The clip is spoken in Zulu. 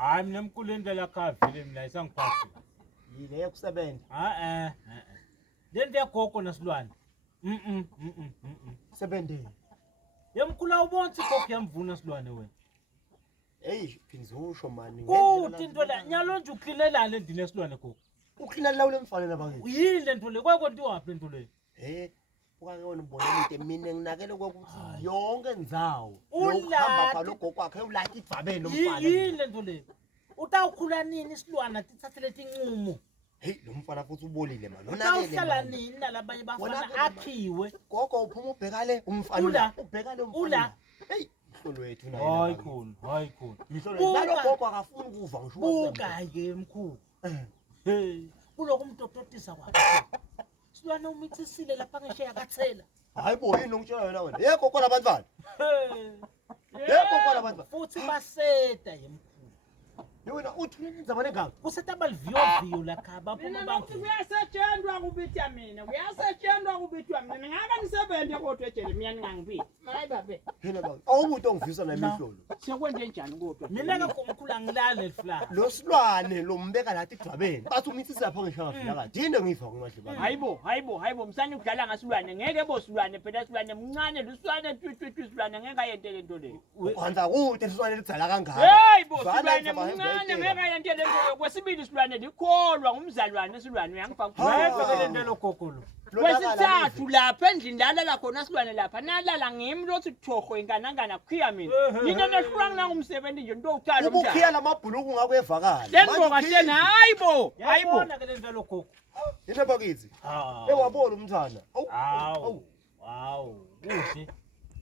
Hayi mina emkhulu indlela khavile mina isangiphathi. Yile yokusebenza. Lento yagogo nasilwane. Sebenzeni. Yemkhulu awubonsi gogo yamvuna silwane wena. Hey, phindza mani. Kuthi into la nyalo nje uklinelana endini yesilwane gogo. Uklina lawo lemfanele bakithi. Uyini lento le kwakwentiwa waphi lento le? Ukake wona ubonela into mina nginakele ukuthi yonke indzawo Uhamba pha logogo kwakhe ulathi idvabeni lomfana. Yini lento le? Utawukhula nini isilwana tithathele tinqumo? Hey, lo mfana futhi ubolile man. Utawuhlala nini nalabanye bafana akhiwe? Gogo uphuma ubheka le umfana. Ubheka le umfana. Hey, mhlolo wethu naye. Hayi khona. Mhlolo nalo gogo akafuni ukuva ngisho. Buka ke mkhulu. Kuloko umtototisa kwakhe. Silwane umithisile lapha ngesheya kathela. Hayibo yini ngitshela wena wena. Yebo khona abantwana. Yebo khona abantwana. Futhi baseta yemkhulu. Yena uthi indaba lengaka. Kuseta abaliviyo la khaba Mina nokuthi kuyasetshenzwa kubithi mina. Kuyasetshenzwa kubithi mina. Ngaka nisebenze kodwa eJeremia ningangibithi. Hayi babe. Phela baba. Awumuntu ongivisa nami ihlolo. Sekwenze njani kodwa? Mina ke umkhulu angilale lifla. Lo silwane lo mbeka lathi idvabeni. Bathi umithisa lapha ngishaka fika kade. Yini engiyiva ngomadle baba. Hayibo msane ukudlala ngasilwane ngeke bosilwane phela silwane mncane lusilwane twitwi silwane ngeke ayente lento le. Kwanza kude silwane lidzala kangaka. Hayibo silwane mncane ngeke ayente lento le. Kwesibili silwane likholwa ngumzalwane silwane uyangifaka. Wayebhekele ndelo gogolo. Kwesithathu lapha endlini lala khona silwane lapha nalala ngimi lothi kuthoho inkanangana kukhiya mina. Yini nehlulanga nangumsebenzi nje into uthanda umntana. Ubukhiya lamabhuluku ngakwevakala. Lengoka hlena hayibo. Yabona ke ndelo gogo. Yini bakithi? Ewabona umntana. Hawu. Kuhle.